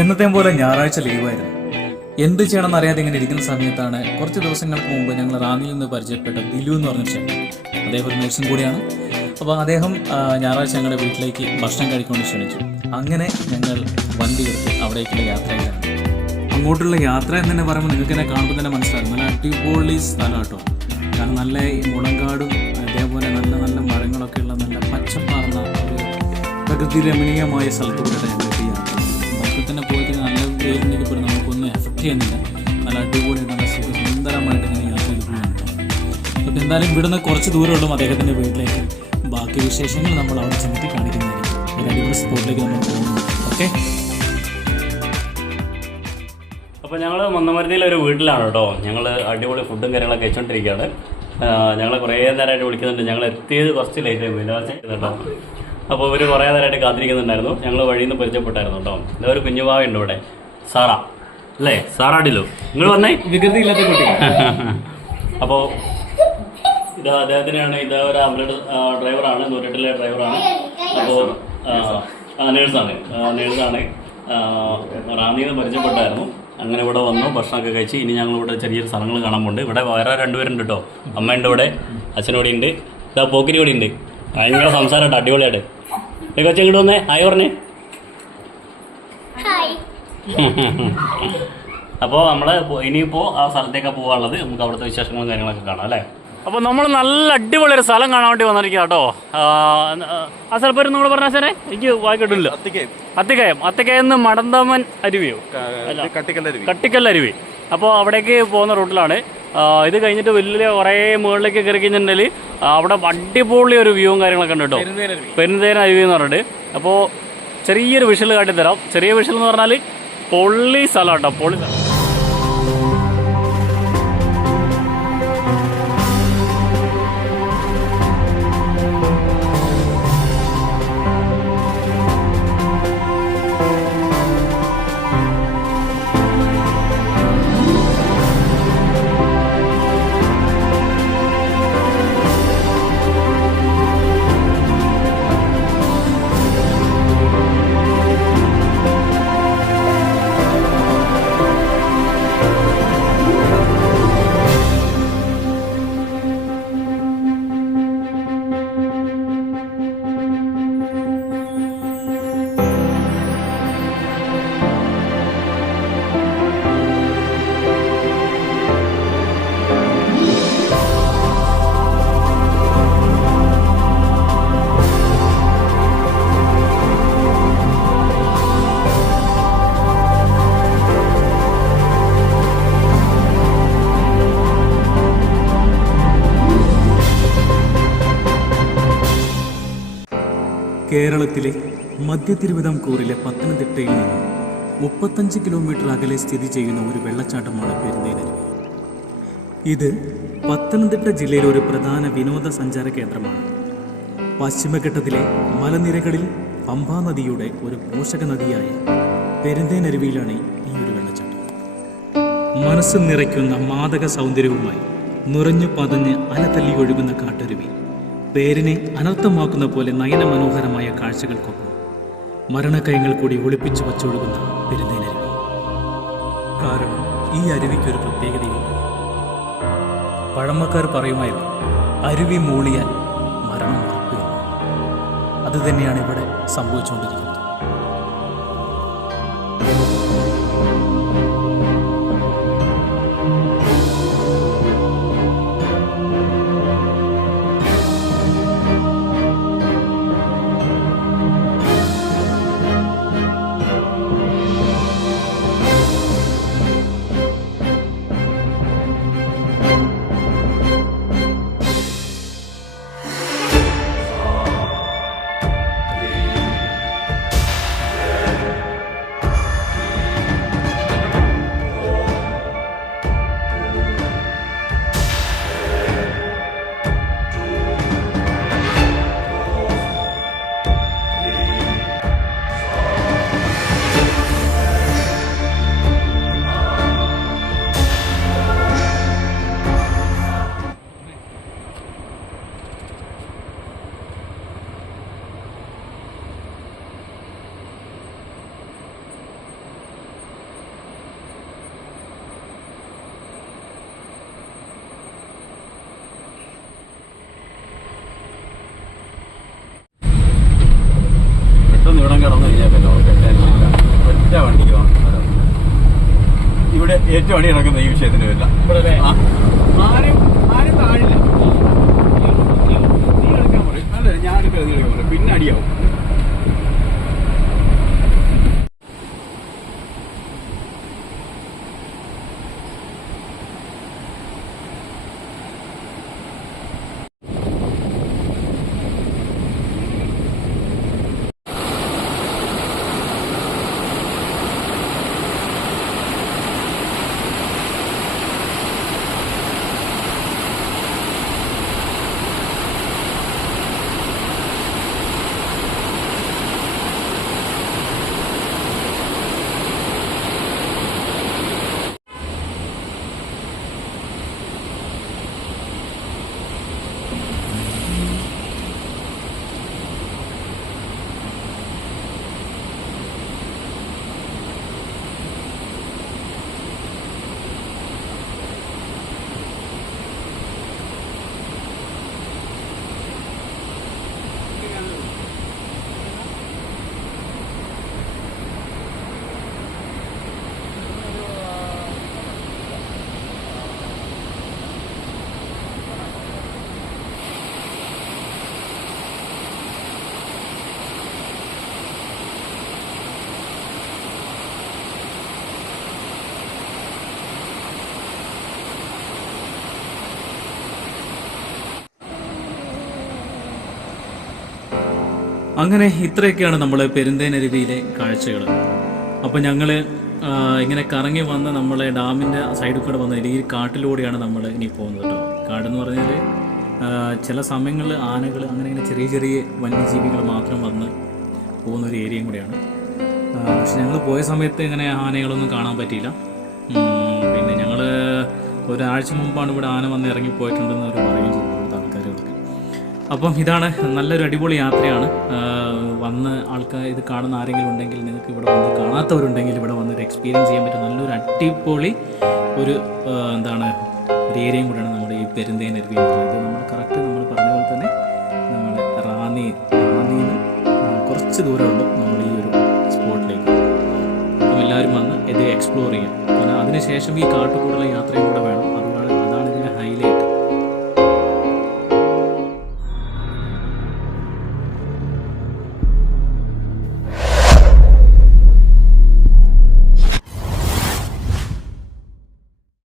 എന്നത്തെയും പോലെ ഞായറാഴ്ച ലീവായിരുന്നു. എന്ത് ചെയ്യണമെന്ന് അറിയാതെ ഇങ്ങനെ ഇരിക്കുന്ന സമയത്താണ് കുറച്ച് ദിവസങ്ങൾക്ക് മുമ്പ് ഞങ്ങൾ റാന്നിയിൽ നിന്ന് പരിചയപ്പെട്ട ദിലു എന്ന് പറഞ്ഞൊരു ചേട്ടൻ. അദ്ദേഹം ഒരു നേഴ്സും കൂടിയാണ്. അപ്പോൾ അദ്ദേഹം ഞായറാഴ്ച ഞങ്ങളുടെ വീട്ടിലേക്ക് ഭക്ഷണം കഴിക്കൊണ്ട് ക്ഷണിച്ചു. അങ്ങനെ ഞങ്ങൾ വണ്ടി എടുത്ത് അവിടേക്കുള്ള യാത്രയിലാണ്. അങ്ങോട്ടുള്ള യാത്ര എന്ന് തന്നെ പറയുമ്പോൾ നിങ്ങൾക്ക് തന്നെ കാണുമ്പോൾ തന്നെ മനസ്സിലാകും, നല്ല അടിപൊളി സ്ഥലം കേട്ടോ. കാരണം നല്ല മുളങ്കാടും അതേപോലെ നല്ല നല്ല മരങ്ങളൊക്കെ ഉള്ള നല്ല പച്ചപ്പാർന്ന ഒരു പ്രകൃതി രമണീയമായ സ്ഥലത്തൂടെ ഞങ്ങൾക്ക് യാത്ര. ബൈക്കിൽ തന്നെ പോയിട്ട് നല്ല വെയിലുണ്ടെങ്കിൽ പോലും നമുക്കൊന്നും എഫക്റ്റ് ചെയ്യുന്നില്ല. നല്ല അടിപൊളി നല്ല സുന്ദരമായിട്ട് ഇങ്ങനെ യാത്ര ചെയ്ത് പോകുന്നുണ്ട്. അപ്പോൾ എന്തായാലും ഇവിടുന്ന് കുറച്ച് ദൂരമുള്ളൂ അദ്ദേഹത്തിൻ്റെ വീട്ടിലേക്ക്. ബാക്കി വിശേഷങ്ങൾ നമ്മൾ അവിടെ ചെന്നിട്ട് കാണിക്കുന്നതായിരിക്കും. ഒരു അടിപൊളി സ്പോട്ടിലേക്ക് നമ്മൾ പോകുന്നു. ഓക്കെ, അപ്പോൾ ഞങ്ങൾ മന്നമരുതിയിലെ ഒരു വീട്ടിലാണ് കേട്ടോ. ഞങ്ങൾ അടിപൊളി ഫുഡും കാര്യങ്ങളൊക്കെ കഴിച്ചുകൊണ്ടിരിക്കുകയാണ്. ഞങ്ങൾ കുറേ നേരമായിട്ട് വിളിക്കുന്നുണ്ട്. ഞങ്ങൾ എത്തിയത് കുറച്ച് ലേറ്റായി പോയി കേട്ടോ. അപ്പോൾ ഇവർ കുറേ നേരമായിട്ട് കാത്തിരിക്കുന്നുണ്ടായിരുന്നു. ഞങ്ങൾ വഴിയിൽ നിന്ന് പരിചയപ്പെട്ടായിരുന്നു കേട്ടോ. ഇതൊരു കുഞ്ഞുഭാവുണ്ട് ഇവിടെ, സാറ അല്ലേ? സാറാടില്ലോ, നിങ്ങൾ വന്നേ. വികൃതി ഇല്ലാത്ത കുട്ടി. അപ്പോൾ ഇത് അദ്ദേഹത്തിനാണ്. ഇത് ഒരു ആംബുലൻസ് ഡ്രൈവറാണ്, 108 ഡ്രൈവറാണ്. അപ്പോൾ നേഴ്സാണ്. റാന്നിയിൽ നിന്ന് പരിചയപ്പെട്ടായിരുന്നു. അങ്ങനെ ഇവിടെ വന്നു, ഭക്ഷണമൊക്കെ കഴിച്ച് ഇനി ഞങ്ങളിവിടെ ചെറിയൊരു സ്ഥലങ്ങൾ കാണാൻ പോകുന്നുണ്ട്. ഇവിടെ വേറെ 2 പേരുണ്ട് കേട്ടോ. അമ്മയുണ്ട് ഇവിടെ, അച്ഛനോടെ ഉണ്ട്, ഇതാ പോക്കിരി കൂടി ഉണ്ട്. ഭയങ്കര സംസാരമായിട്ട് അടിപൊളിയായിട്ട്. കൊച്ചു ഇങ്ങോട്ട് വന്നേ, ഹായ് പറഞ്ഞേ. അപ്പോൾ നമ്മൾ ഇനിയിപ്പോൾ ആ സ്ഥലത്തേക്കാണ് പോകാനുള്ളത്. നമുക്ക് അവിടുത്തെ വിശേഷങ്ങളും കാര്യങ്ങളൊക്കെ കാണാം അല്ലേ. അപ്പോൾ നമ്മൾ നല്ല അടിപൊളി ഒരു സ്ഥലം കാണാൻ വേണ്ടി വന്നിരിക്കുക കേട്ടോ. ആ സ്ഥലപ്പേര് നമ്മൾ പറഞ്ഞാൽ സാറേ, എനിക്ക് വായിക്കിട്ടില്ല. അത്തിക്കയം മടന്തമൻ അരുവിയോ, കട്ടിക്കല്ലരുവി. അപ്പോൾ അവിടേക്ക് പോകുന്ന റൂട്ടിലാണ്. ഇത് കഴിഞ്ഞിട്ട് വലിയ കുറേ മുകളിലേക്ക് കയറി കഴിഞ്ഞിട്ടുണ്ടെങ്കിൽ അവിടെ അടിപൊളി ഒരു വ്യൂവും കാര്യങ്ങളൊക്കെ ഉണ്ട് കേട്ടോ. പെരുന്തേന അരുവി എന്ന് പറഞ്ഞിട്ട്. അപ്പോൾ ചെറിയൊരു വിഷൽ കാട്ടിത്തരാം. ചെറിയ വിഷൽ എന്ന് പറഞ്ഞാൽ പൊള്ളി സ്ഥലം കേട്ടോ, പൊള്ളി സ്ഥലം. കേരളത്തിലെ മധ്യ തിരുവിതാംകൂറിലെ പത്തനംതിട്ടയിൽ നിന്ന് 35 കിലോമീറ്റർ അകലെ സ്ഥിതി ചെയ്യുന്ന ഒരു വെള്ളച്ചാട്ടമാണ് പെരുന്തേനരുവി. ഇത് പത്തനംതിട്ട ജില്ലയിലെ ഒരു പ്രധാന വിനോദസഞ്ചാര കേന്ദ്രമാണ്. പശ്ചിമഘട്ടത്തിലെ മലനിരകളിൽ പമ്പാ നദിയുടെ ഒരു പോഷക നദിയായ പെരുന്തേനരുവിയിലാണ് ഈ ഒരു വെള്ളച്ചാട്ടം. മനസ്സ് നിറയ്ക്കുന്ന മാദക സൗന്ദര്യവുമായി നുറഞ്ഞു പതഞ്ഞ് അലതല്ലി ഒഴുകുന്ന കാട്ടരുവി, പേരിനെ അനർത്ഥമാക്കുന്ന പോലെ നയനമനോഹരമായ കാഴ്ചകൾക്കൊപ്പം മരണക്കയങ്ങൾ കൂടി ഒളിപ്പിച്ചു വച്ചൊഴുകുന്ന പെരുന്തേനരുവി. കാരണം ഈ അരുവിക്കൊരു പ്രത്യേകതയുണ്ട്. പഴമക്കാർ പറയുമായിരുന്നു, അരുവി മൂളിയാൽ മരണം ഉറപ്പില്ല. അതുതന്നെയാണ് ഇവിടെ സംഭവിച്ചുകൊണ്ടിരിക്കുന്നത്. ഏറ്റവും അടി നടക്കുന്ന ഈ വിഷയത്തിന് വരില്ല. ആരും താഴില്ല. നീ എടുക്കാൻ പറയും, അല്ല ഞാൻ എടുക്കാൻ നീ എടുക്കാൻ പറയും, പിന്നെ അടിയാവും. അങ്ങനെ ഇത്രയൊക്കെയാണ് നമ്മൾ പെരുന്തേനരുവിയിലെ കാഴ്ചകൾ. അപ്പോൾ ഞങ്ങൾ ഇങ്ങനെ കറങ്ങി വന്ന് നമ്മളെ ഡാമിൻ്റെ സൈഡിൽ കൂടെ വന്ന് ഈ കാട്ടിലൂടെയാണ് നമ്മൾ ഇനി പോകുന്നത് കേട്ടോ. കാടെന്ന് പറഞ്ഞാൽ ചില സമയങ്ങളിൽ ആനകൾ അങ്ങനെ ഇങ്ങനെ ചെറിയ ചെറിയ വന്യജീവികൾ മാത്രം വന്ന് പോകുന്നൊരു ഏരിയയും കൂടിയാണ്. പക്ഷെ ഞങ്ങൾ പോയ സമയത്ത് ഇങ്ങനെ ആനകളൊന്നും കാണാൻ പറ്റിയില്ല. പിന്നെ ഞങ്ങൾ ഒരാഴ്ച മുമ്പാണ് ഇവിടെ ആന വന്ന് ഇറങ്ങിപ്പോയിട്ടുണ്ടെന്ന് അവർ പറയുകയും ചെയ്തു ആൾക്കാരുകൾക്ക്. അപ്പം ഇതാണ് നല്ലൊരു അടിപൊളി യാത്രയാണ്. വന്ന് ആൾക്കാർ ഇത് കാണുന്ന ആരെങ്കിലും ഉണ്ടെങ്കിൽ, നിങ്ങൾക്ക് ഇവിടെ വന്ന് കാണാത്തവരുണ്ടെങ്കിൽ ഇവിടെ വന്നൊരു എക്സ്പീരിയൻസ് ചെയ്യാൻ പറ്റും നല്ലൊരു അടിപൊളി ഒരു ഒരു ഏരിയയും കൂടെയാണ് നമ്മുടെ ഈ പെരുന്തേനരുവി എന്ന് പറയുന്നത്. നമ്മൾ കറക്റ്റ് നമ്മൾ പറഞ്ഞ പോലെ തന്നെ നമ്മൾ റാന്നിയിൽ കുറച്ച് ദൂരമുള്ളൂ നമ്മൾ ഈ ഒരു സ്പോട്ടിലേക്ക്. അപ്പം എല്ലാവരും വന്ന് ഇത് എക്സ്പ്ലോർ ചെയ്യാം. കാരണം അതിനുശേഷം ഈ കാട്ടുകൂടുള്ള യാത്രയും കൂടെ വേണം.